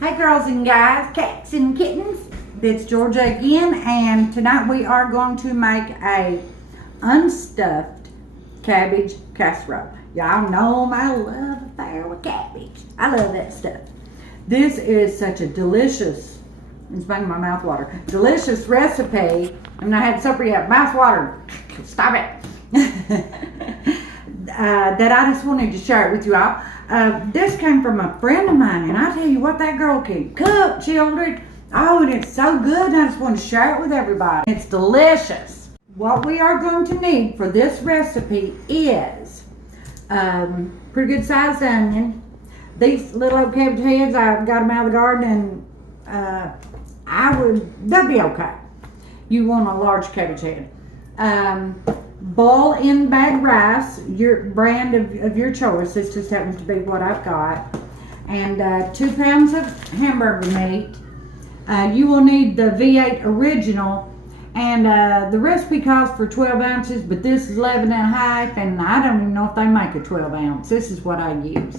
Hey girls and guys, cats and kittens, it's Georgia again, and tonight we are going to make a unstuffed cabbage casserole. Y'all know my love affair with cabbage. I love that stuff. This is such a delicious, it's making my mouth water, delicious recipe. And I had supper yet, mouth water, stop it. That I just wanted to share it with you all. This came from a friend of mine, and I tell you what, that girl can cook, children. Oh, and it's so good, and I just want to share it with everybody. It's delicious. What we are going to need for this recipe is pretty good sized onion. These little old cabbage heads, I got them out of the garden, and they'll be okay. You want a large cabbage head. Boil in bag rice, your brand of your choice. This just happens to be what I've got. And 2 pounds of hamburger meat. You will need the V8 original, and the recipe calls for 12 ounces, but this is 11 and a half, and I don't even know if they make a 12 ounce. This is what I use.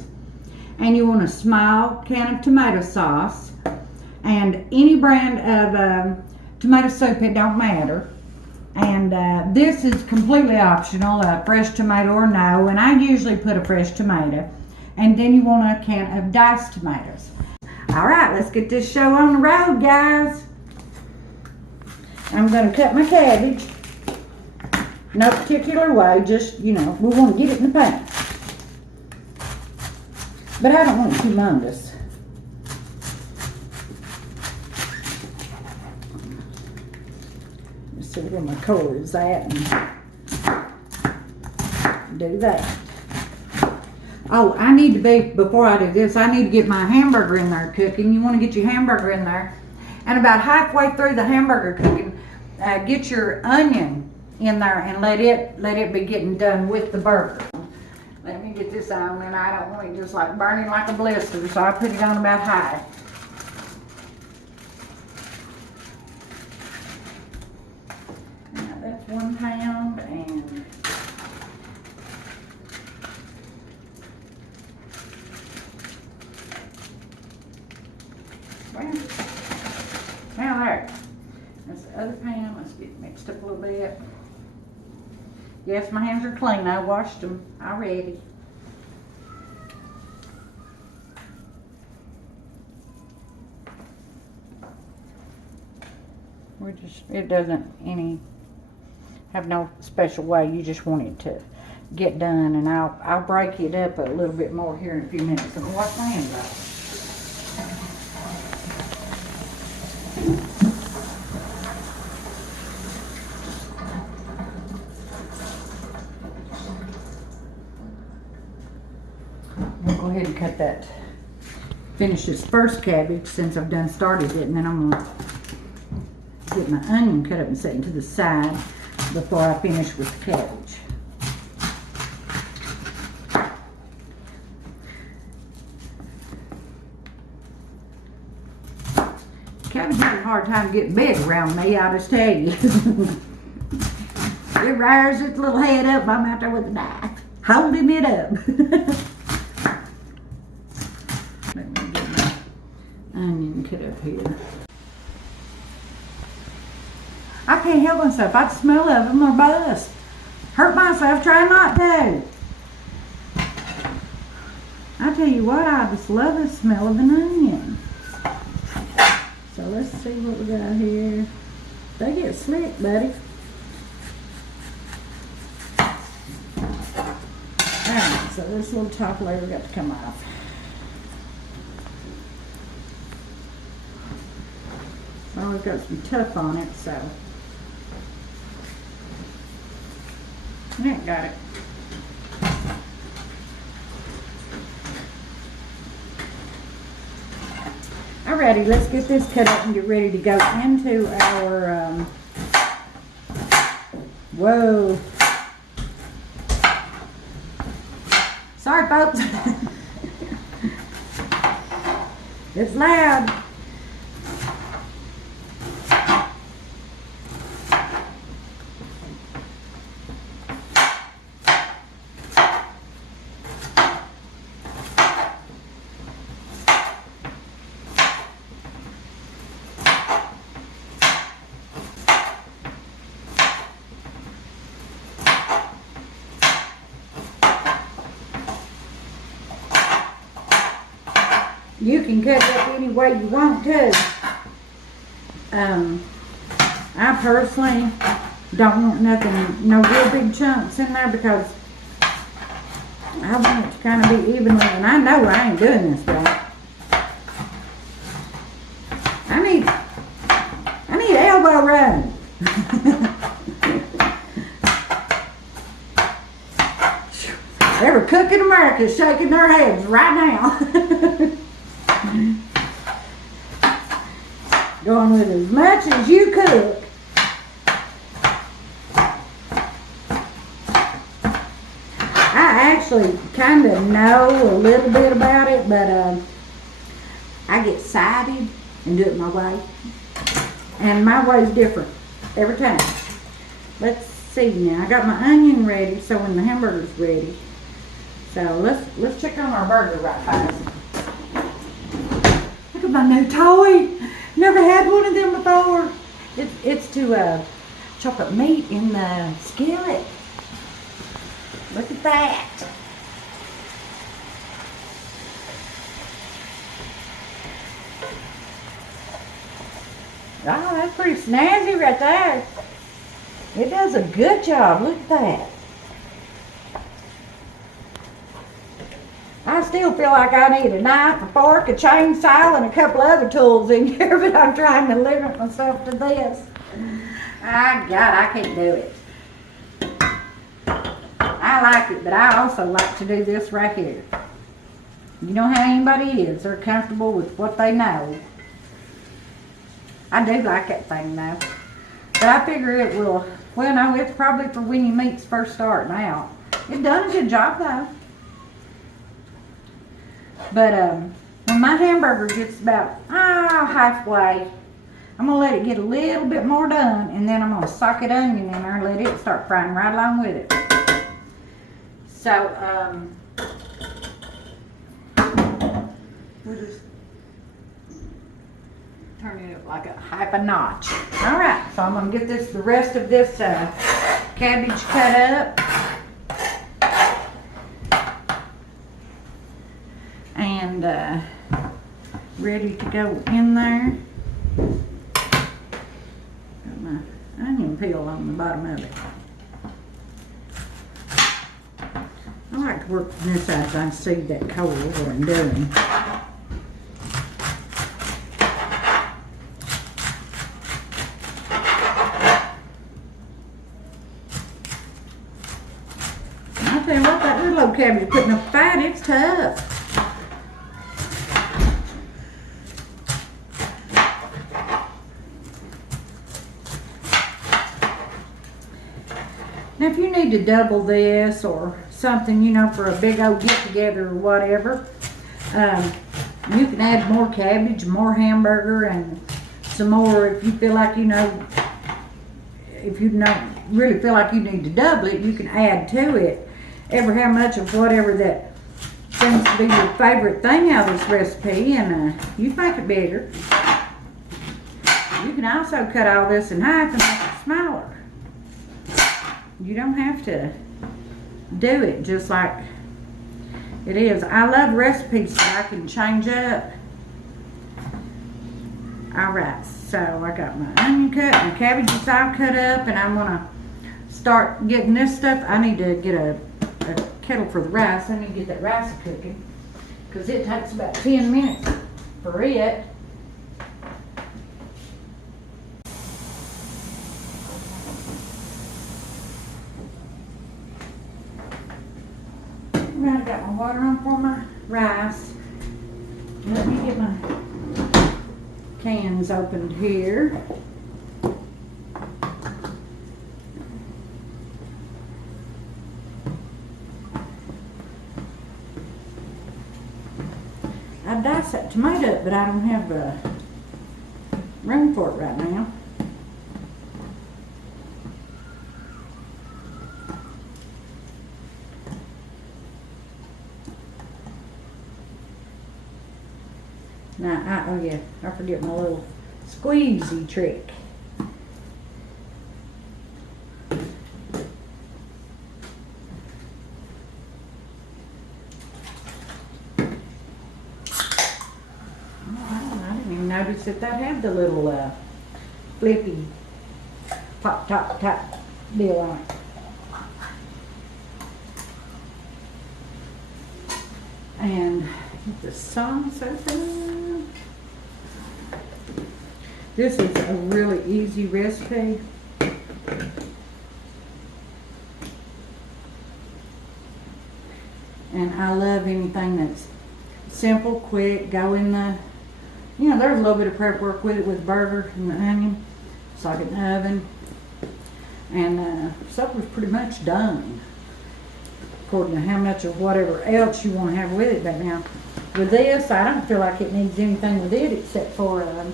And you want a small can of tomato sauce, and any brand of tomato soup, it don't matter. And this is completely optional, fresh tomato or no, and I usually put a fresh tomato. And then you want a can of diced tomatoes. All right, let's get this show on the road, guys. I'm going to cut my cabbage. No particular way, just, you know, we want to get it in the pan. But I don't want it humongous. See where my core is at, and do that. Oh, I need to before I do this, I need to get my hamburger in there cooking. You want to get your hamburger in there, and about halfway through the hamburger cooking, get your onion in there and let it be getting done with the burger. Let me get this on, and I don't want it just like burning like a blister, so I put it on about high. That's 1 pound, and well, now there. That's the other pan. Let's get it mixed up a little bit. Yes, my hands are clean. I washed them already. It doesn't have no special way. You just want it to get done, and I'll break it up a little bit more here in a few minutes. I'm gonna wash my hands off. I'm gonna go ahead and cut that. Finish this first cabbage since I've done started it, and then I'm gonna get my onion cut up and set it to the side before I finish with the cabbage. Cabbage has a hard time getting big around me, I'll just tell you. It rears its little head up, I'm out there with a knife, holding it up. Let me get my onion cut up here. I can't help myself. I smell of them or bust. Hurt myself, try not to. I tell you what, I just love the smell of an onion. So let's see what we got here. They get slick, buddy. Alright, so this little top layer got to come off. It's always got some tough on it, so. Yeah, got it. Alrighty, let's get this cut up and get ready to go into our, whoa. Sorry, folks. It's loud. You can cut it up any way you want to. I personally don't want nothing, no real big chunks in there because I want it to kind of be evenly, and I know I ain't doing this right. I need elbow room. Every cook in America is shaking their heads right now. Going with as much as you cook. I actually kind of know a little bit about it, but I get excited and do it my way. And my way is different every time. Let's see now. I got my onion ready, so when the hamburger's ready. So let's check on our burger right fast. Look at my new toy. Never had one of them before. It's to chop up meat in the skillet. Look at that. Oh, that's pretty snazzy right there. It does a good job. Look at that. I still feel like I need a knife, a fork, a chainsaw, and a couple other tools in here, but I'm trying to limit myself to this. God, I can't do it. I like it, but I also like to do this right here. You know how anybody is. They're comfortable with what they know. I do like that thing though. But I figure it will, well no, it's probably for when your meat's first starting out. It done a good job though. But when my hamburger gets about halfway, I'm going to let it get a little bit more done, and then I'm going to sock it onion in there and let it start frying right along with it. So, we'll just turn it up like a half a notch. Alright, so I'm going to get the rest of this cabbage cut up. And ready to go in there. Got my onion peel on the bottom of it. I like to work from this side so I can see that coal, what I'm doing. I'll tell you what, that little old cabbage putting up fat, it's tough. Now if you need to double this or something, you know, for a big old get together or whatever, you can add more cabbage, more hamburger, and some more if you feel like, you know, if you don't really feel like you need to double it, you can add to it ever how much of whatever that seems to be your favorite thing out of this recipe, and you make it bigger. You can also cut all this in half and make it smaller. You don't have to do it just like it is. I love recipes that I can change up. Alright, so I got my onion cut, my cabbage is all cut up, and I'm gonna start getting this stuff. I need to get a kettle for the rice. I need to get that rice cooking because it takes about 10 minutes for it. I got my water on for my rice. Let me get my cans opened here. I diced that tomato up, but I don't have room for it right now. Now, oh yeah, I forget my little squeezy trick. noticed that that had the little flippy pop top deal on it. And get the sauce open. This is a really easy recipe. And I love anything that's simple, quick, go in the, you know, there's a little bit of prep work with it with burger and the onion. It's like an oven. And supper's pretty much done, according to how much of whatever else you want to have with it. But now, with this, I don't feel like it needs anything with it except for, well,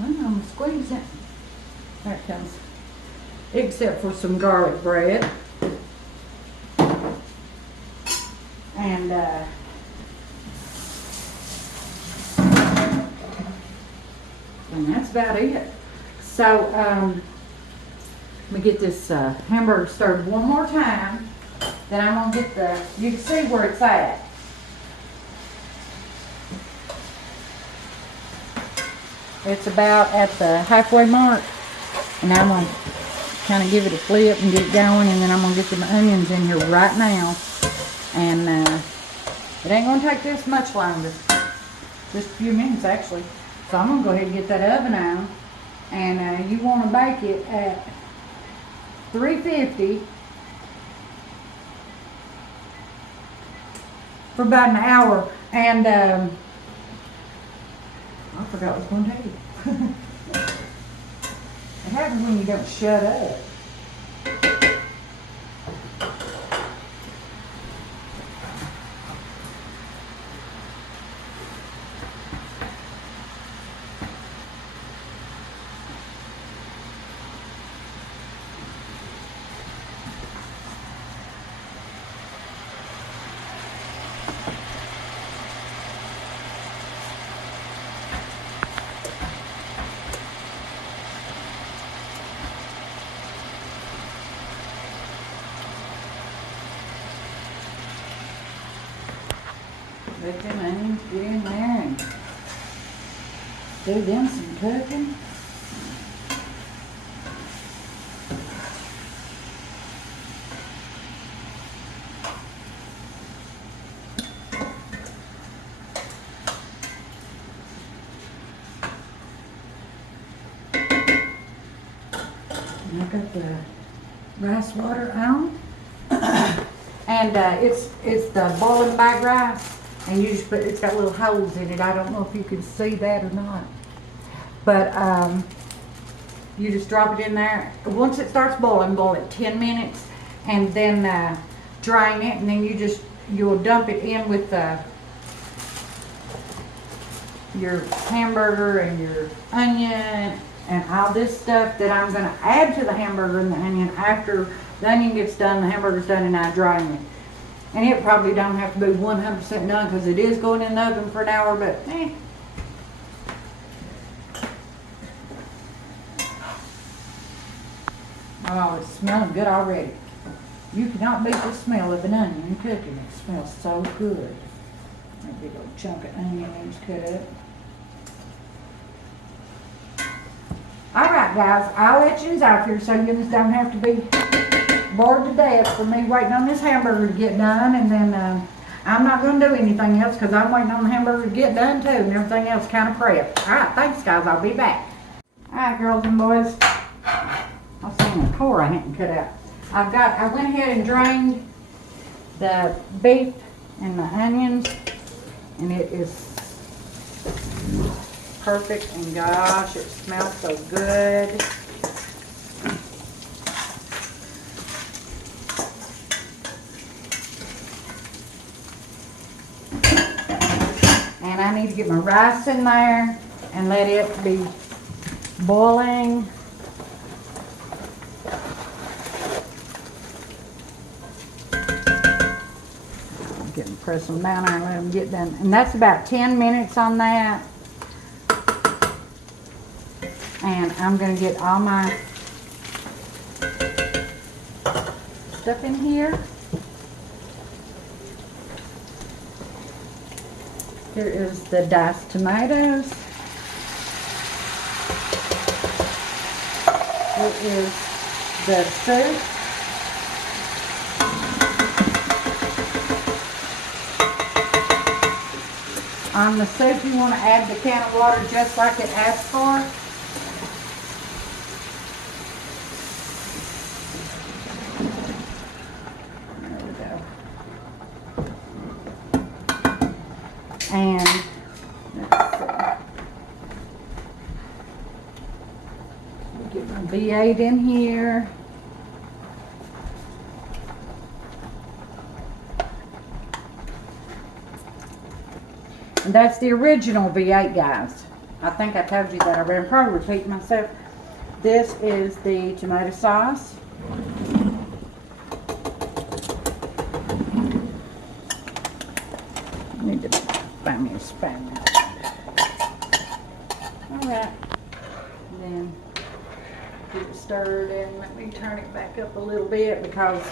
I'm going to squeeze it. There it comes. Except for some garlic bread. And that's about it. So, let me get this hamburger stirred one more time. Then I'm going to get you can see where it's at. It's about at the halfway mark. And I'm going to kind of give it a flip and get it going. And then I'm going to get some onions in here right now. And it ain't going to take this much longer. Just a few minutes actually. So I'm going to go ahead and get that oven on. And you want to bake it at 350 for about an hour. And I forgot what I was going to tell you. It happens when you don't shut up. Let them onions get in there and do them some cooking. And I got the rice water on. And it's the boiling bag rice. And you just put, it's got little holes in it. I don't know if you can see that or not. But you just drop it in there. Once it starts boiling, boil it 10 minutes. And then drain it. And then you'll dump it in with your hamburger and your onion and all this stuff that I'm going to add to the hamburger and the onion after the onion gets done, the hamburger's done, and I drain it. And it probably don't have to be 100% done because it is going in the oven for an hour, but Oh, it's smelling good already. You cannot beat the smell of an onion cooking. It smells so good. A big old chunk of onions cut up. Alright guys, I'll let you off here so you just don't have to be bored to death for me waiting on this hamburger to get done. And then I'm not going to do anything else because I'm waiting on the hamburger to get done too, and everything else kind of prepped. Alright, thanks guys, I'll be back. Alright girls and boys, I've seen a core I hadn't cut out. I went ahead and drained the beef and the onions, and it is perfect, and gosh, it smells so good. And I need to get my rice in there and let it be boiling. Press them down there and let them get done. And that's about 10 minutes on that. And I'm going to get all my stuff in here. Here is the diced tomatoes. Here is the soup. On the soup, you want to add the can of water just like it asked for. There we go. And let's see. Get my V8 in here. And that's the original V8, guys. I think I told you that already. I'm probably repeating myself. This is the tomato sauce. I need to find me a spoon. Alright. Then get it stirred and let me turn it back up a little bit because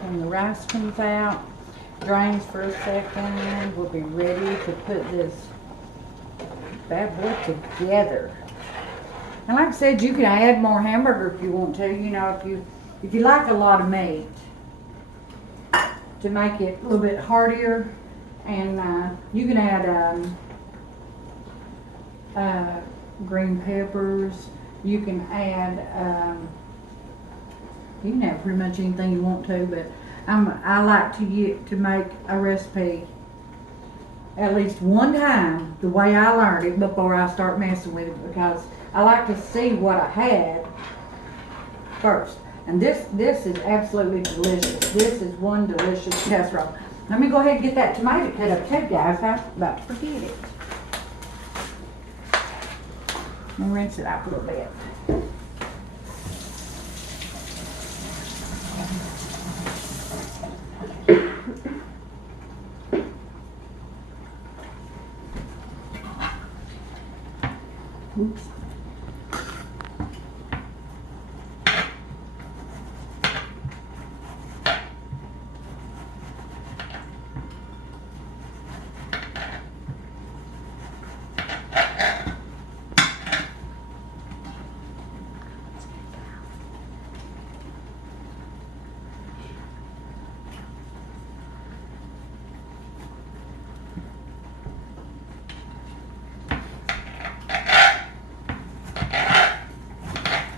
when the rice comes out, drains for a second, we'll be ready to put this bad boy together. And like I said, you can add more hamburger if you want to. You know, if you like a lot of meat, to make it a little bit heartier, and you can add green peppers. You can add you can add pretty much anything you want to, but I like to make a recipe at least one time the way I learned it before I start messing with it, because I like to see what I had first. And this is absolutely delicious. This is one delicious casserole. Let me go ahead and get that tomato cut up too, guys. I was about to forget it. Let me rinse it out a little bit. Oops.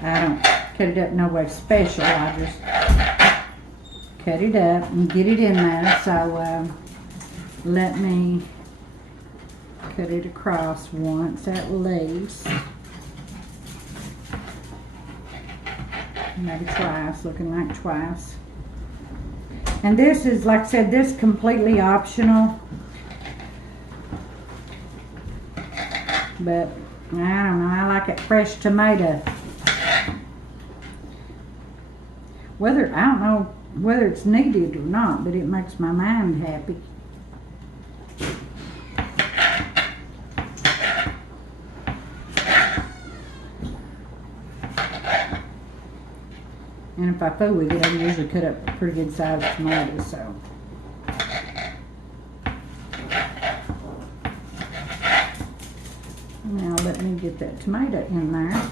I don't cut it up no way special. I just cut it up and get it in there. So let me cut it across once at least. Maybe twice, looking like twice. And this is, like I said, this is completely optional. But I don't know, I like it fresh tomato. I don't know whether it's needed or not, but it makes my mind happy. And if I fool with it, I can usually cut up a pretty good size tomatoes, so. Now let me get that tomato in there.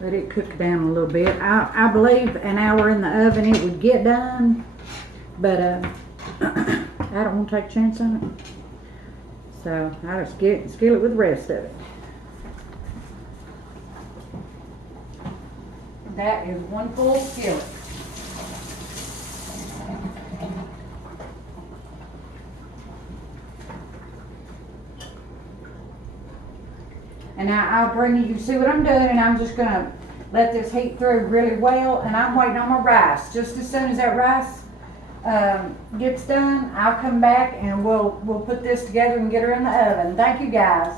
Let it cook down a little bit. I believe an hour in the oven it would get done, but I don't want to take a chance on it. So I just skill it with the rest of it. That is one full skillet. And now I'll bring you see what I'm doing, and I'm just gonna let this heat through really well, and I'm waiting on my rice. Just as soon as that rice gets done, I'll come back and we'll put this together and get her in the oven. Thank you, guys.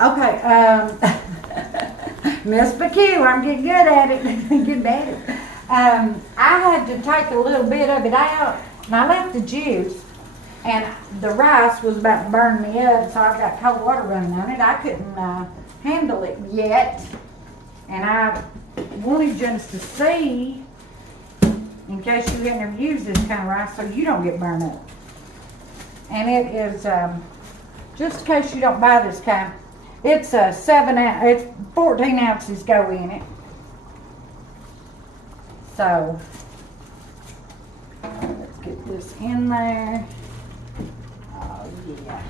Okay, Miss BQ, I'm getting good at it. Good at it. I had to take a little bit of it out, and I left the juice. And the rice was about to burn me up, so I've got cold water running on it. I couldn't handle it yet. And I wanted just to see, in case you hadn't ever used this kind of rice, so you don't get burned up. And it is, just in case you don't buy this kind, it's it's 14 ounces go in it. So, let's get this in there. Oh yeah.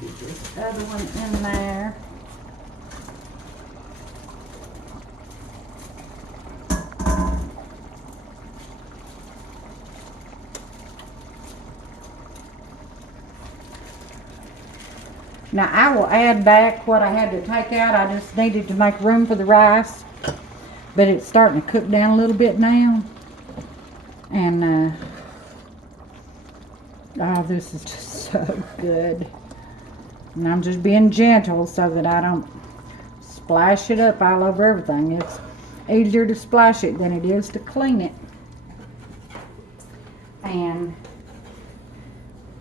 Get this other one in there. Now I will add back what I had to take out. I just needed to make room for the rice. But it's starting to cook down a little bit now. And oh, this is just so good. And I'm just being gentle so that I don't splash it up all over everything. It's easier to splash it than it is to clean it. And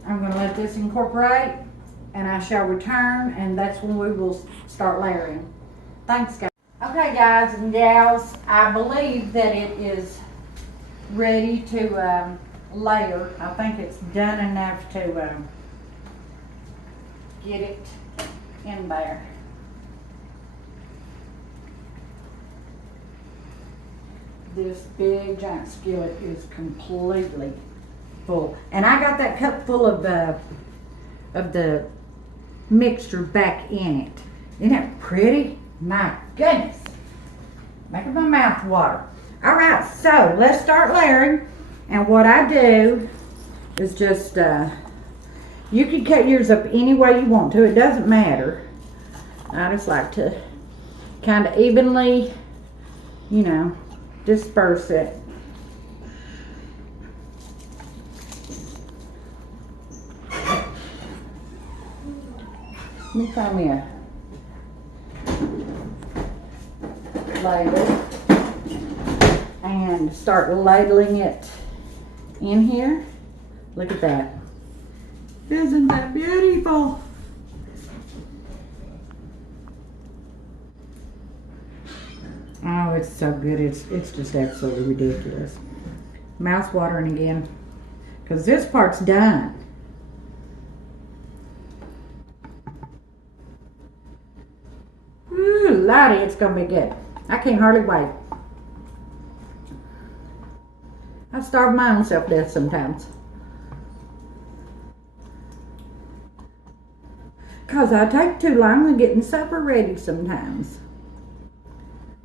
I'm going to let this incorporate, and I shall return, and that's when we will start layering. Thanks, guys. Okay, guys and gals, I believe that it is ready to layer. I think it's done enough to get it in there. This big giant skillet is completely full, and I got that cup full of the mixture back in it. Isn't it pretty? My goodness, making my mouth water. All right, so let's start layering. And what I do is just, you can cut yours up any way you want to. It doesn't matter. I just like to kind of evenly, you know, disperse it. Let me find me a ladle and start ladling it in here. Look at that. Isn't that beautiful? Oh, it's so good. It's just absolutely ridiculous. Mouth watering again, because this part's done. Ooh, Lottie, it's gonna be good. I can't hardly wait. I starve my own self to death sometimes, because I take too long in getting supper ready sometimes.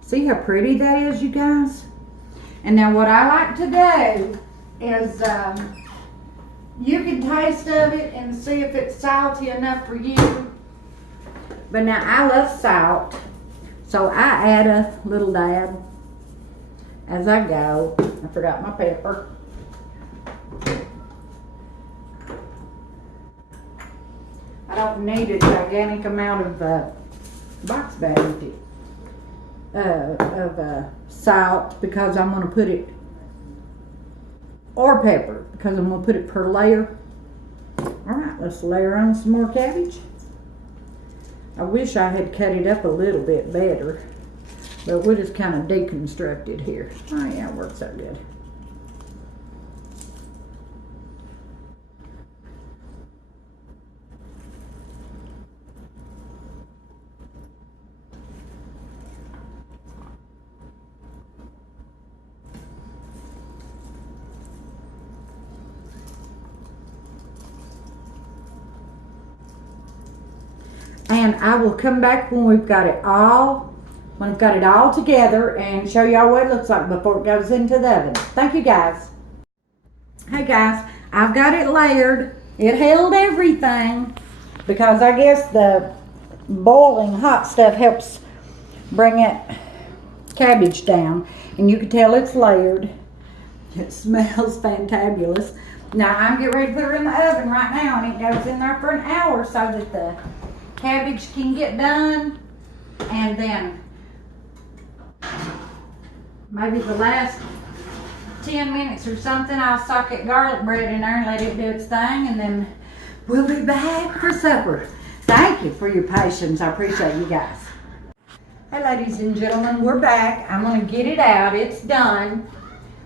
See how pretty that is, you guys? And now what I like to do is, you can taste of it and see if it's salty enough for you. But now I love salt, so I add a little dab as I go. I forgot my pepper. I don't need a gigantic amount of box baggage of salt, because I'm going to put it, or pepper, because I'm going to put it per layer. Alright, let's layer on some more cabbage. I wish I had cut it up a little bit better, but we'll just kind of deconstruct it here. Oh yeah, it works out good. And I will come back when we've got it all, together, and show y'all what it looks like before it goes into the oven. Thank you, guys. Hey guys, I've got it layered. It held everything, because I guess the boiling hot stuff helps bring that cabbage down. And you can tell it's layered. It smells fantabulous. Now I'm getting ready to put her in the oven right now, and it goes in there for an hour so that the cabbage can get done. And then maybe the last 10 minutes or something, I'll sock that garlic bread in there and let it do its thing, and then we'll be back for supper. Thank you for your patience. I appreciate you guys. Hey, ladies and gentlemen, we're back. I'm gonna get it out. It's done.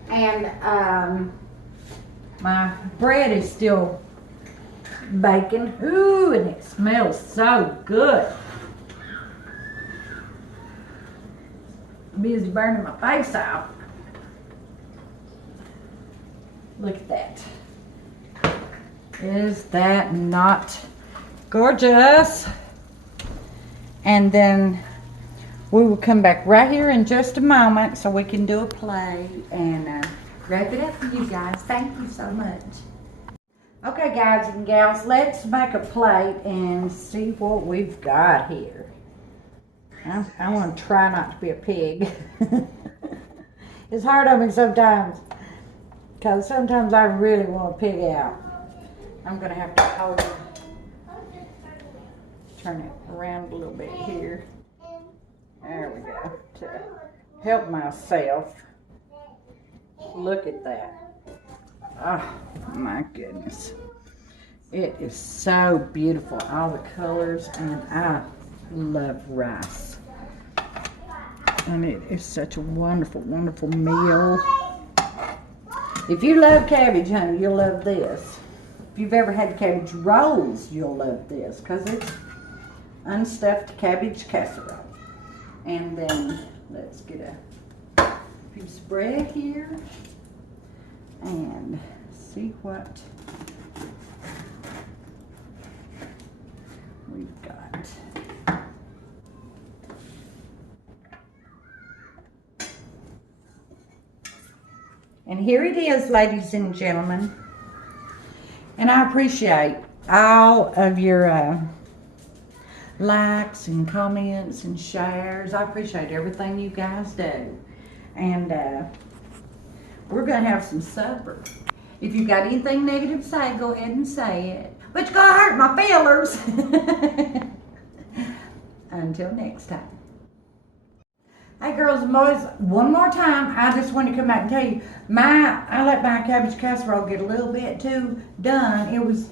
And my bread is still baking. Ooh, and it smells so good. I'm busy burning my face out. Look at that. Is that not gorgeous? And then we will come back right here in just a moment so we can do a play and wrap it up for you guys. Thank you so much. Okay, guys and gals, let's make a plate and see what we've got here. I want to try not to be a pig. It's hard on me sometimes because sometimes I really want to pig out. I'm going to have to hold it, turn it around a little bit here. There we go, to help myself. Look at that. Oh my goodness. It is so beautiful, all the colors, and I love rice. And it is such a wonderful, wonderful meal. If you love cabbage, honey, you'll love this. If you've ever had cabbage rolls, you'll love this, because it's unstuffed cabbage casserole. And then let's get a piece of bread here and see what we've got. And here it is, ladies and gentlemen. And I appreciate all of your likes and comments and shares. I appreciate everything you guys do. And we're going to have some supper. If you've got anything negative to say, go ahead and say it. But you're going to hurt my feelers. Until next time. Hey girls and boys, one more time, I just want to come back and tell you, I let my cabbage casserole get a little bit too done. It was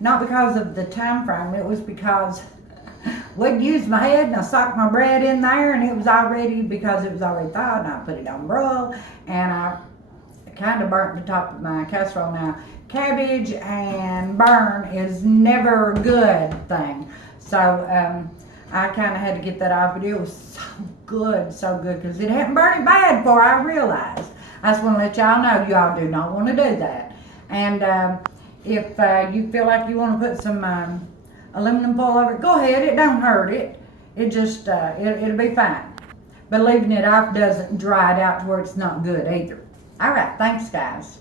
not because of the time frame, it was because wouldn't use my head, and I socked my bread in there, and it was already, because it was already thawed, and I put it on broil, and I kind of burnt the top of my casserole. Now, cabbage and burn is never a good thing, so I kind of had to get that off, but it was so good, because it hadn't burned it bad before I realized. I just want to let y'all know, y'all do not want to do that. And if you feel like you want to put some aluminum foil over it, go ahead, it don't hurt it. It just, it'll be fine. But leaving it off doesn't dry it out to where it's not good either. All right, thanks guys.